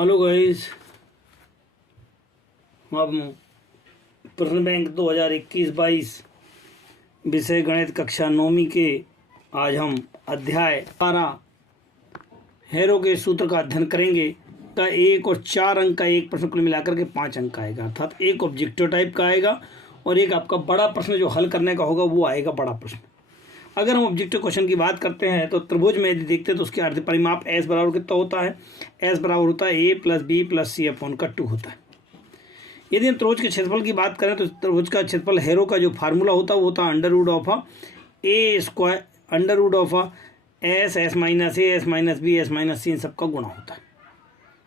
Hello guys, हम प्रश्न bank 2021-22 विषय गणित कक्षा 9वीं के आज हम अध्याय 12 हेरो के सूत्र का अध्ययन करेंगे। का 1 और 4 अंक का एक प्रश्न कुल मिलाकर के 5 अंक का आएगा, अर्थात एक ऑब्जेक्टिव टाइप का आएगा और एक आपका बड़ा प्रश्न जो हल करने का होगा वो आएगा बड़ा प्रश्न। अगर हम ऑब्जेक्टिव क्वेश्चन की बात करते हैं तो त्रिभुज में यदि देखते हैं तो उसके अर्ध परिमाप एस बराबर कितना होता है? एस बराबर होता है ए plus B plus C upon का 2 होता है। यदि हम त्रिभुज के क्षेत्रफल की बात करें तो त्रिभुज का क्षेत्रफल हेरो का जो फार्मूला होता है वो होता है under root of A square under root of S S minus A S minus B S minus C इन सबका गुणा होता है।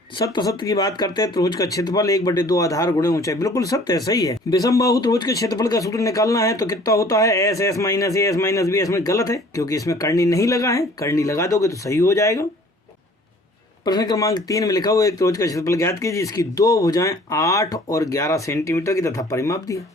सत्य की बात करते हैं त्रिभुज का क्षेत्रफल 1/2 आधार गुणे ऊंचाई, बिल्कुल सत्य है, सही है। विषम बाहु त्रिभुज के क्षेत्रफल का सूत्र निकालना है तो कितना होता है? S S minus A S minus B. इसमें गलत है क्योंकि इसमें कर्णी नहीं लगा है, कर्णी लगा दोगे तो सही हो जाएगा। प्रश्न क्रमांक 3 में लिखा हुआ एक त्रिभुज का क्षेत्रफल ज्ञात कीजिए, इसकी 2 भुजाएं 8 और 11 सेंटीमीटर की तथा परिमाप दिया।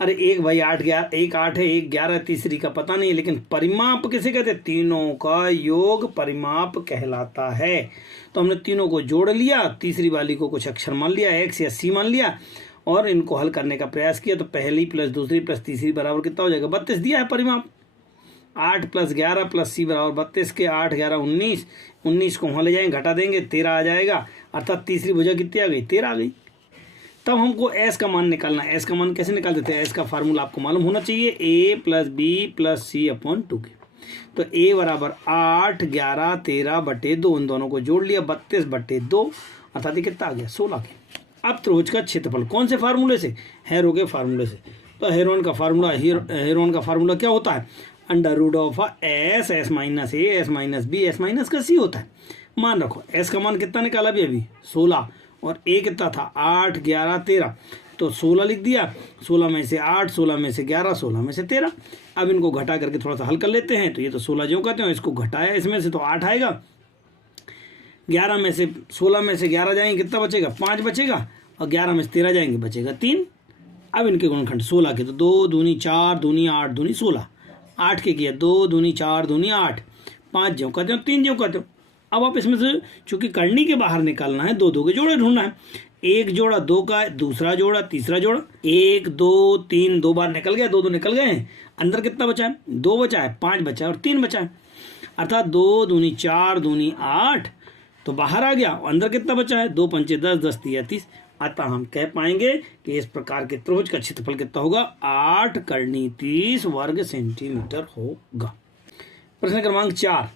अरे एक भाई 8 11 एक 8 है, एक 11, तीसरी का पता नहीं है, लेकिन परिमाप किसे कहते हैं? तीनों का योग परिमाप कहलाता है। तो हमने तीनों को जोड़ लिया, तीसरी वाली को कुछ अक्षर मान लिया, एक्स या सी मान लिया और इनको हल करने का प्रयास किया। तो पहली प्लस दूसरी प्लस तीसरी बराबर कितना हो जाएगा? 32 दिया है परिमाप। 8 + 11 + सी बराबर 32 के 8 11 19, 19 को वहाँ ले जाएंगे घटा देंगे 13 आ जाएगा, अर्थात तीसरी भुजा कितनी आ गई? 13 आ गई। तब हमको एस का मान निकालना है। एस का मान कैसे निकाल देते हैं? एस का फार्मूला आपको मालूम होना चाहिए, ए plus B plus C upon 2 के। तो ए बराबर 8 11 13/2, इन दोनों को जोड़ लिया 32/2, अर्थात ये कितना आ गया? 16 के। अब त्रिभुज का क्षेत्रफल कौन से फार्मूले से? हेरो के फार्मूले से। तो हेरोन का फार्मूला क्या होता है? Under root of S S minus A S minus B S minus का सी होता है। मान रखो एस का मान कितना निकाला अभी 16 और ए कितना था? 8 11 13, तो 16 लिख दिया। 16 में से 8, 16 में से 11, 16 में से 13। अब इनको घटा करके थोड़ा सा हल कर लेते हैं। तो ये तो 16 जो कहते हैं, इसको घटाया इसमें से तो 8 आएगा। 11 में से 16 में से 11 जाएंगे, कितना बचेगा? 5 बचेगा, और 11 में से 13 जाएंगे, बचेगा 3। अब इनके गुणनखंड 16 के, तो 2 दूनी 4 दूनी 8 दूनी 16, 8 के किया 2 दूनी 4 दूनी 8, 5 जो कहते हो 3 जो कहते हो। अब आप इसमें से चूंकि कर्णी के बाहर निकालना है, 2 2 के जोड़े ढूंढना है। एक जोड़ा 2 का, दूसरा जोड़ा, तीसरा जोड़ा, 1 2 3, 2 बार निकल गया, 2 2 निकल गए हैं। अंदर कितना बचा है? 2 बचा है, 5 बचा है और 3 बचा है, अर्थात 2 दूनी 4 दूनी 8, तो बाहर आ गया। अंदर कितना बचा है? 2 पंचे 10, 10 3 30। अतः हम कह पाएंगे कि इस प्रकार के त्रिभुज का क्षेत्रफल कितना होगा? 8 कर्णी 30 वर्ग सेंटीमीटर होगा। प्रश्न क्रमांक 4,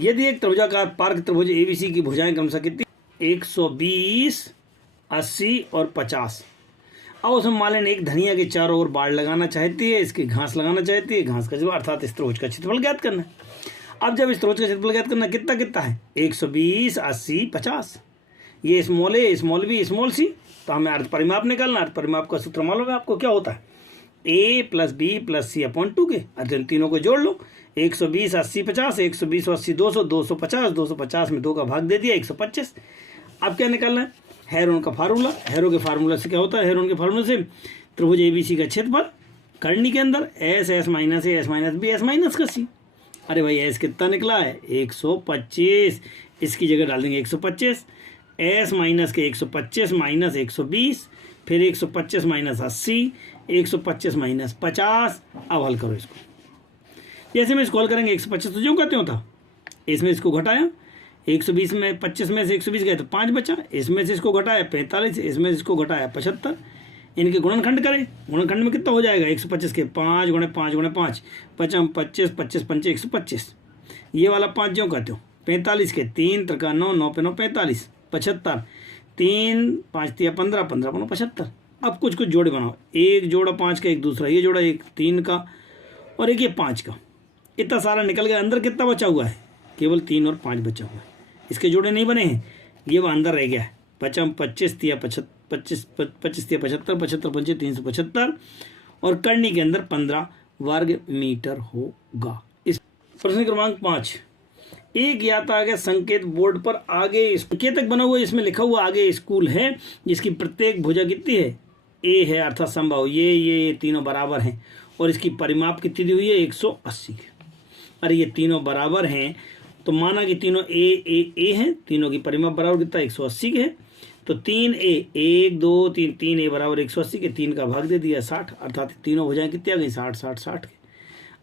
यदि एक त्रिभुजाकार पार्क त्रिभुज एबीसी की भुजाएं क्रमशः कितनी? 120 80 और 50। अब उसमें मान लें एक धनिया के चारों ओर बाड़ लगाना चाहती है, इसकी घास लगाना चाहती है, घास का जवाब अर्थात इस त्रिभुज का क्षेत्रफल ज्ञात करना है। अब जब इस त्रिभुज का क्षेत्रफल ज्ञात करना कितना कितना है? 120 80 50। ये स्मॉल ए स्मॉल बी स्मॉल सी, तो हमें अर्ध परिमाप निकालना। अर्ध परिमाप का सूत्र मालूम है आपको, क्या होता है? ए plus B plus C upon 2 के। अर्ध तीनों को जोड़ लो, 120 80 50, 120 80 200, 250, 250 में 2 का भाग दे दिया 125। अब क्या निकालना है? हेरोन का फार्मूला। हेरो के फार्मूला से क्या होता है? हेरोन के फार्मूला से त्रिभुज एबीसी का क्षेत्रफल कर्णी के अंदर S S minus A S minus B S minus का सी। अरे भाई एस कितना निकला है? 125, इसकी जगह डाल देंगे 125। एस माइनस के 125 माइनस 120, फिर 125 माइनस 80, 125 माइनस 50। अब हल करो इसको। जैसे में इसको हल करेंगे 125 तो जो कहते हो था, इसमें इसको घटाया 120 में 25 में से 120 गए तो 5 बचा, इसमें से इसको घटाया 45, इसमें से इसको घटाया 75। इनके गुणनखंड करें, गुणनखंड में कितना हो जाएगा? 125 के 5 गुणे 5 गुणे 5, 5 25 25 पंचे 125। ये वाला 5 जो कहते हो। 45 के 3 3 9 9 पे 9 45, 75, 3 5 3 15 15 5 75। अब कुछ कुछ जोड़े बनाओ, एक जोड़ा 5 का, एक दूसरा ये जोड़ा, एक 3 का और एक ये 5 का। इतना सारा निकल गया। अंदर कितना बचा हुआ है? केवल 3 और 5 बचा हुआ है, इसके जोड़े नहीं बने हैं, ये वो अंदर रह गया है। 25 25 25 25 75 75 पंचे 375 और कर्णी के अंदर 15 वर्ग मीटर होगा। इस प्रश्न क्रमांक 5, एक यातायात संकेत बोर्ड पर आगे संकेतक बना हुआ है, इसमें लिखा हुआ आगे स्कूल है, जिसकी प्रत्येक भुजा कितनी है? ए है, अर्थात संभव ये तीनों बराबर हैं और इसकी परिमाप कितनी दी हुई है? 180। अरे ये तीनों बराबर हैं तो माना कि तीनों ए हैं, तीनों की परिमाप बराबर कितना 180 के है, तो 3a 1 2 3 3a बराबर 180 के, 3 का भाग दे दिया 60, अर्थात तीनों भुजाएं कितनी आ गई 60 60 60 के।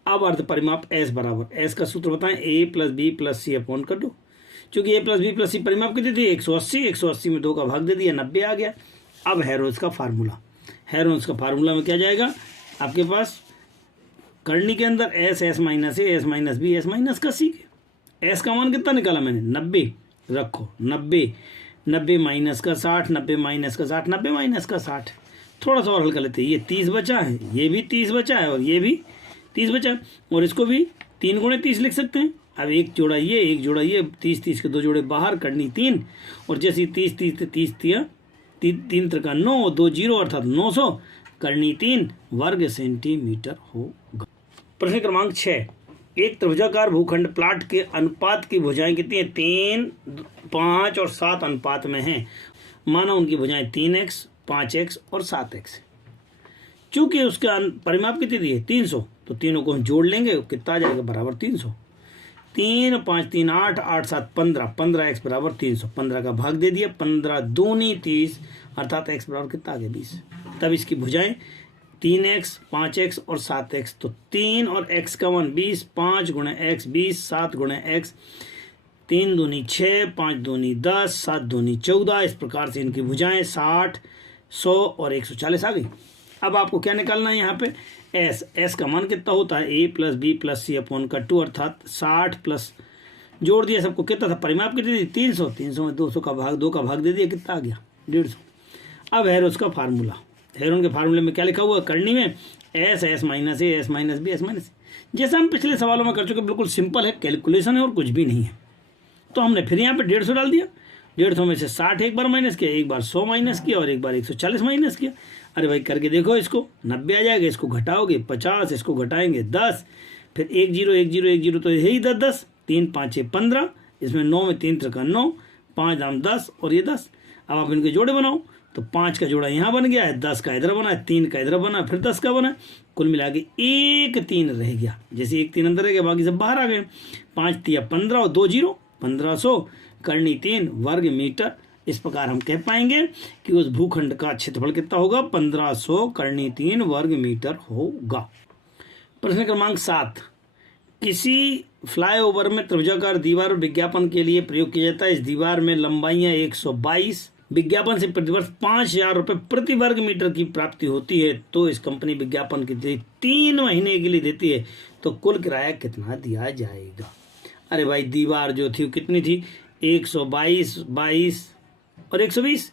अब अर्ध परिमाप s बराबर, s का सूत्र बताएं a plus B plus C upon कर दो, चूंकि a plus B plus C परिमाप कितनी थी 180, 180 में 2 का भाग दे दिया 90 आ गया। अब हेरोल्स का फार्मूला, हेरोल्स का फार्मूला में क्या जाएगा आपके पास करनी के अंदर S minus A S minus B S minus का सी, एस का मान कितना निकाला मैंने 90, रखो 90 90 माइनस का 60, 90 माइनस का 60, 90 माइनस का 60, थोड़ा सा और हल कर लेते हैं। ये 30 बचा है, ये भी 30 बचा है और ये भी 30 बचा है, और इसको भी 3 गुणे 30 लिख सकते हैं। अब एक जोड़ा ये, एक जोड़ा ये, 30 30 के 2 जोड़े बाहर, करनी 3, और जैसे 30 30 30 दिया 3 3 का 9, 2 0 अर्थात 900, करनी 3 वर्ग सेंटीमीटर होगा। प्रश्न क्रमांक 6, एक त्रिभुजाकार भूखंड प्लाट के अनुपात की भुजाएं कितनी है 3 5 और 7 अनुपात में हैं। माना उनकी भुजाएं 3x 5x और 7x। चूंकि उसका परिमाप कितनी दी है 300, तो तीनों को हम जोड़ लेंगे, कितना आ जाएगा बराबर 300। 3 5 3 8 8 7 15, 15x बराबर 300, 15 का भाग दे दिया, 15 दूनी 30 अर्थात x बराबर कितना आ गया 20। तब इसकी भुजाएं 3x 5x और 7x, तो 3 और x का मान 20, 5 गुणे x 20, 7 गुणे x, 3 दूनी 6, 5 दूनी 10, 7 दूनी 14। इस प्रकार से इनकी भुजाएं 60 100 और 140 आ गई। अब आपको क्या निकालना है यहाँ पे s का मान कितना होता है a plus B plus C upon का 2, अर्थात 60 प्लस जोड़ दिया सबको, कितना था परिमाप कितनी थी 300, 300 में 200 का भाग 2 का भाग दे दिया, कितना आ गया 150। अब हेरोल्स का फार्मूला, हेरोन के फार्मूले में क्या लिखा हुआ है करनी में S minus A S minus B S minus, जैसा हम पिछले सवालों में कर चुके, बिल्कुल सिंपल है, कैलकुलेशन है और कुछ भी नहीं है। तो हमने फिर यहाँ पे 150 डाल दिया, 150 में से 60 एक बार माइनस किया, एक बार 100 माइनस किया और एक बार 140 माइनस किया। अरे भाई करके देखो, इसको 90 आ जाएगा, इसको घटाओगे 50, इसको घटाएंगे 10, फिर 1 0 1 0 1 0, तो यही 10 10, 3 5 6 15, इसमें 9 में 3 3 का 9, 5 दाम 10 और ये 10। अब आप इनके जोड़े बनाओ, तो 5 का जोड़ा यहाँ बन गया है, 10 का इधर बना है, 3 का इधर बना, फिर 10 का बना, कुल मिला के 1 3 रह गया। जैसे 1 3 अंदर रह गया, बाकी सब बाहर आ गए। 5 3 15 और 2 0 1500, करनी 3 वर्ग मीटर। इस प्रकार हम कह पाएंगे कि उस भूखंड का क्षेत्रफल कितना होगा 1500 करनी 3 वर्ग मीटर होगा। प्रश्न क्रमांक 7, किसी फ्लाईओवर में त्रिभुजाकार दीवार और विज्ञापन के लिए प्रयोग किया जाता है। इस दीवार में लंबाइयां 122, विज्ञापन से प्रतिवर्ष 5000 रुपये प्रति वर्ग मीटर की प्राप्ति होती है। तो इस कंपनी विज्ञापन के लिए 3 महीने के लिए देती है, तो कुल किराया कितना दिया जाएगा। अरे भाई दीवार जो थी वो कितनी थी 122 22 और 120,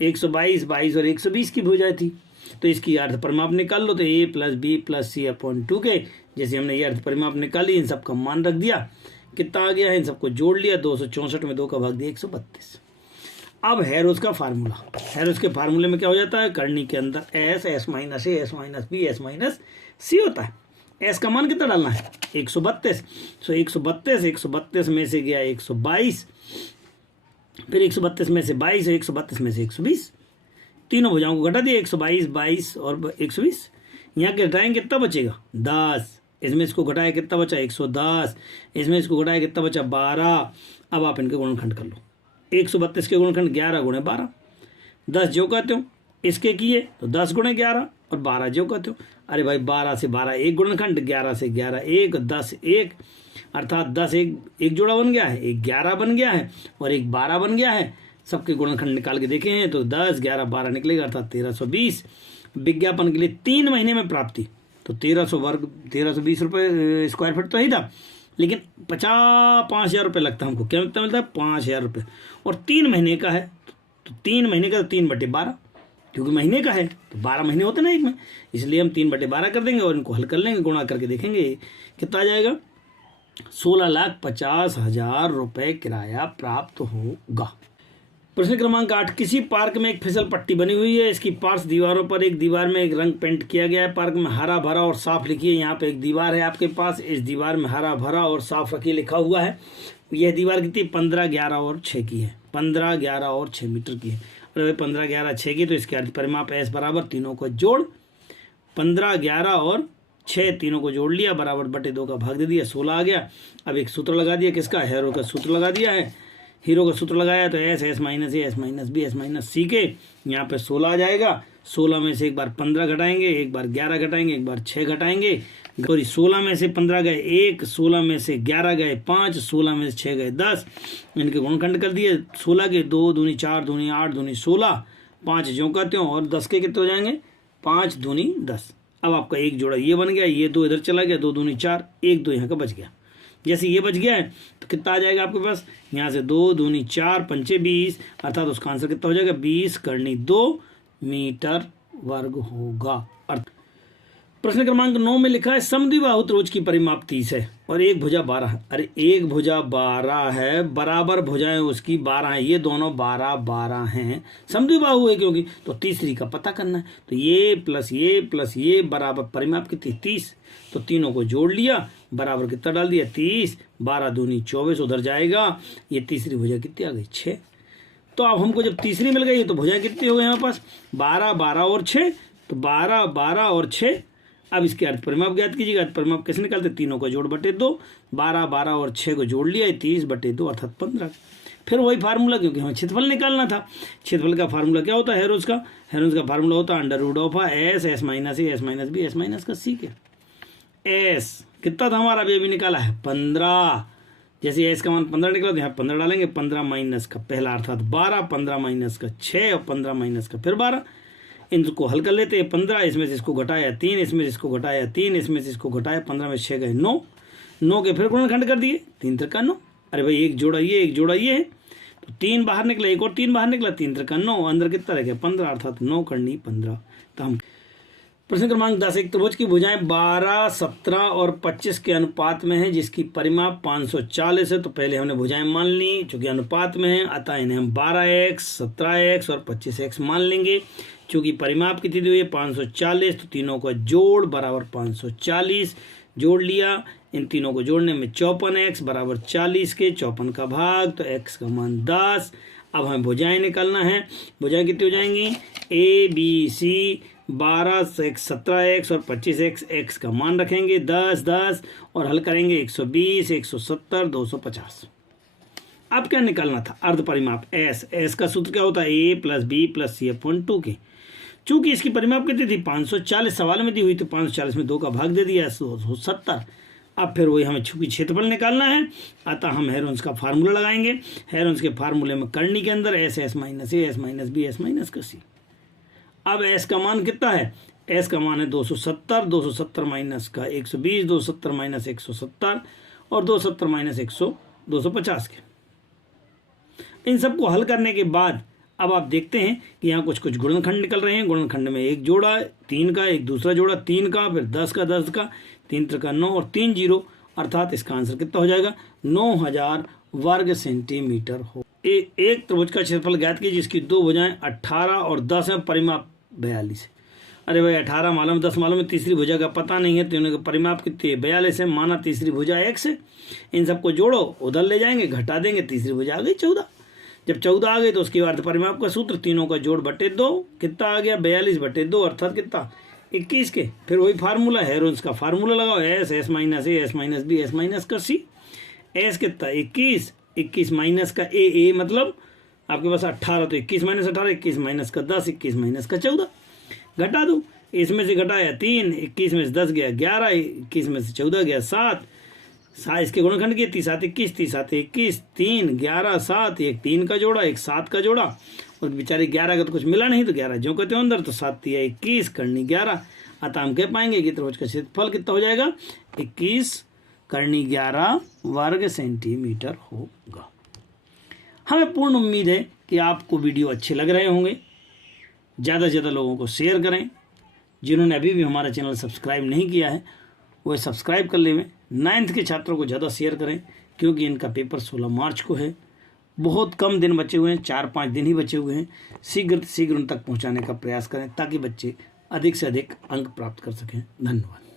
122 22 और 120 की भुजाएं थी। तो इसकी अर्ध परिमाप निकाल लो, तो a plus B plus C upon 2 के, जैसे हमने ये अर्ध परिमाप निकाली, इन सबका मान रख दिया, कितना आ गया है, इन सबको जोड़ लिया, 264 में 2 का भाग दिया 132। अब हेरोस का फार्मूला, हेरोस के फार्मूले में क्या हो जाता है करनी के अंदर S minus A S minus B S minus C होता है। एस का मान कितना डालना है 132, तो 132 में से गया 122, फिर 132 में से 22 और 132 में से 120, तीनों भुजाओं को घटा दिया 122 22 और 120। यहाँ के घटाएंगे कितना बचेगा 10, इसमें इसको घटाया कितना बचा 110, इसमें इसको घटाया कितना बचा 12। अब आप इनके गुणनखंड कर लो, 132 के गुणनखंड 11 गुणे 12, 10 जो कहते हो इसके किए तो 10 गुणे 11 और 12 जो कहते हो। अरे भाई 12 से 12 एक गुणनखंड, 11 से 11 1, 10 1, अर्थात 10 एक जोड़ा बन गया है, एक 11 बन गया है और एक 12 बन गया है। सबके गुणनखंड निकाल के देखे हैं तो 10 11 12 निकलेगा, अर्थात 1320। विज्ञापन के लिए 3 महीने में प्राप्ति, तो 1300 वर्ग 1320 रुपये स्क्वायर फीट तो ही था, लेकिन 5000 रुपये लगता है हमको। क्या मिलता है 5000 रुपये, और 3 महीने का है, तो 3 महीने का 3/12, क्योंकि महीने का है तो 12 महीने होते ना एक में, इसलिए हम 3/12 कर देंगे और इनको हल कर लेंगे, गुणा करके देखेंगे कितना आ जाएगा। 16,50,000 रुपये किराया प्राप्त होगा। प्रश्न क्रमांक 8, किसी पार्क में एक फिसल पट्टी बनी हुई है, इसकी पार्श्व दीवारों पर एक दीवार में एक रंग पेंट किया गया है। पार्क में हरा भरा और साफ लिखिए। यहाँ पे एक दीवार है आपके पास, इस दीवार में हरा भरा और साफ रखिए लिखा हुआ है। यह दीवार कितनी 15 11 और 6 की है, 15 11 और 6 मीटर की है। और 15 11 6 की, तो इसके अर्थ परिमाप एस बराबर तीनों को जोड़ 15 11 और 6, तीनों को जोड़ लिया, बराबर बटे 2 का भाग दे दिया, 16 आ गया। अब एक सूत्र लगा दिया, किसका, हेरो का सूत्र लगा दिया है। हीरो का सूत्र लगाया तो S minus A, S minus B, S minus C के, यहाँ पे 16 आ जाएगा। 16 में से एक बार 15 घटाएंगे, एक बार 11 घटाएंगे, एक बार 6 घटाएंगे। सॉरी, 16 में से 15 गए 1, 16 में से 11 गए 5, 16 में से 6 गए 10। इनके गुणनखंड कर दिए 16 के, 2 दूनी 4, दूनी 8, दूनी 16, 5 ज्यों का त्यों, और 10 के कितने हो जाएंगे, 5 दूनी 10। अब आपका एक जोड़ा ये बन गया, ये 2 इधर चला गया, 2 दूनी 4, 1 2 यहाँ का बच गया। जैसे ये बच गया है तो कितना आ जाएगा आपके पास, यहाँ से 2 दूनी 4, 5 20, अर्थात उसका आंसर कितना हो जाएगा, 20 करनी 2 मीटर वर्ग होगा। प्रश्न क्रमांक 9 में लिखा है समद्विबाहु त्रिभुज की परिमाप 30 है और एक भुजा 12 है। अरे एक भुजा 12 है, बराबर भुजाएं उसकी 12 है, ये दोनों 12 12 हैं, समद्विबाहु है क्योंकि, तो तीसरी का पता करना है। तो ये प्लस ये बराबर परिमाप कितनी, 30। तो तीनों को जोड़ लिया, बराबर कितना डाल दिया, 30, 12 दूनी 24 उधर जाएगा। ये तीसरी भुजा कितनी आ गई, 6। तो अब हमको जब तीसरी मिल गई तो भुजाएं कितनी हो गई हमारे पास, 12 12 और 6, तो 12 12 और 6। अब इसके अर्थ परिमाप ज्ञात कीजिएगा। अर्थ परिमाप कैसे निकालते, तीनों को जोड़ बटे 2, 12 12 और 6 को जोड़ लिया, 30 बटे 2 अर्थात 15। फिर वही फार्मूला, क्योंकि हमें क्षेत्रफल निकालना था। क्षेत्रफल का फार्मूला क्या होता है, हेरोज का फार्मूला होता है √ऑफ S minus A, S minus B, S minus का सी के। एस कितना था हमारा, अभी निकाला है 15। जैसे एस का मान 15 निकला तो यहाँ 15 डालेंगे, 15 माइनस का पहला अर्थात 12, 15 माइनस का 6 और 15 माइनस का फिर 12। इनको हल कर लेते हैं, 15 इसमें से इसको घटाया 3, इसमें से इसको घटाया 3, इसमें से इसको घटाया 15 में 6 गए 9, 9 के फिर गुणनखंड कर दिए, 3 त्रिका 9। अरे भाई एक जोड़ा ये है, तो 3 बाहर निकला, एक और 3 बाहर निकला, 3 त्रिका 9, अंदर कितना रह गया 15 अर्थात 9 करनी 15। तो हम प्रश्न क्रमांक 10, एक त्रिभुज की भुजाएं 12, 17 और 25 के अनुपात में है जिसकी परिमाप 540 है। तो पहले हमने भुजाएं मान ली, चूंकि अनुपात में है अतः इन्हें हम 12x, 17x और 25x मान लेंगे। चूंकि परिमाप कितनी दी हुई है 540, तो तीनों का जोड़ बराबर 540 जोड़ लिया। इन तीनों को जोड़ने में 54x बराबर 40 के 54 का भाग, तो x का मान 10। अब हमें भुजाएं निकालना है। भुजाएं कितनी हो जाएंगी, a b c 12x, 17x और 25x, x का मान रखेंगे 10 10 और हल करेंगे 120, 170, 250। अब क्या निकालना था, अर्ध परिमाप s का सूत्र क्या होता है, a plus B plus C upon 2 के। चूंकि इसकी परिमाप कितनी थी 540 सवाल में दी हुई, तो 540 में 2 का भाग दे दिया 170। अब फिर वही हमें चूंकि क्षेत्रफल निकालना है अतः हम हेरोन्स का फार्मूला लगाएंगे। हेरोन्स के फार्मूले में करनी के अंदर S minus A, S minus B, S minus का सी। अब एस का मान कितना है, एस का मान है 270, 270 माइनस का 120, 270 माइनस 170 और 270 माइनस 250 के। इन सबको हल करने के बाद अब आप देखते हैं कि यहाँ कुछ कुछ गुणनखंड निकल रहे हैं। गुणनखंड में एक जोड़ा 3 का, एक दूसरा जोड़ा 3 का, फिर 10 का 10 का, 3 त्रिका 9 और 3 जीरो, अर्थात इसका आंसर कितना हो जाएगा 9000 वर्ग सेंटीमीटर हो। एक त्रिभुज का क्षेत्रफल ज्ञात कीजिए जिसकी 2 भुजाएं 18 और 10 है, परिमाप 42 है। अरे भाई 18 मालूम 10 मालूम है, तीसरी भुजा का पता नहीं है, तो इनका परिमाप कितनी है 42 है। माना तीसरी भुजा x है, इन सबको जोड़ो उधर ले जाएंगे, घटा देंगे, तीसरी भुजा आ गई 14। जब 14 आ गई तो उसके बाद परिमाप का सूत्र तीनों का जोड़ बटे 2 कितना आ गया 42 बटे 2 अर्थात कितना 21 के। फिर वही फार्मूला हेरोन्स का फार्मूला लगाओ, S minus A, S minus B, S minus का सी। एस कितना 21, 21 माइनस का ए मतलब आपके पास 18, तो 21 माइनस 18, 21 माइनस का 10, 21 माइनस का 14। घटा दो, इसमें से घटाया 3, 21 में से 10 गया 11, 21 में से 14 गया 7, इसके गुणनखंड किए 3 7 21, 3 7 21, 3 11 7, एक 3 का जोड़ा, एक 7 का जोड़ा, और बेचारे 11 का तो कुछ मिला नहीं, तो 11 जो कहते हो अंदर, तो 7 या 21 करनी 11। अतः हम कह पाएंगे कि त्रिभुज का क्षेत्रफल कितना हो जाएगा 21 करनी 11 वर्ग सेंटीमीटर होगा। हमें पूर्ण उम्मीद है कि आपको वीडियो अच्छे लग रहे होंगे। ज़्यादा से ज़्यादा लोगों को शेयर करें। जिन्होंने अभी भी हमारा चैनल सब्सक्राइब नहीं किया है वो सब्सक्राइब कर लें। 9th के छात्रों को ज़्यादा शेयर करें क्योंकि इनका पेपर 16 मार्च को है। बहुत कम दिन बचे हुए हैं, 4-5 दिन ही बचे हुए हैं। शीघ्र उन तक पहुंचाने का प्रयास करें ताकि बच्चे अधिक से अधिक अंक प्राप्त कर सकें। धन्यवाद।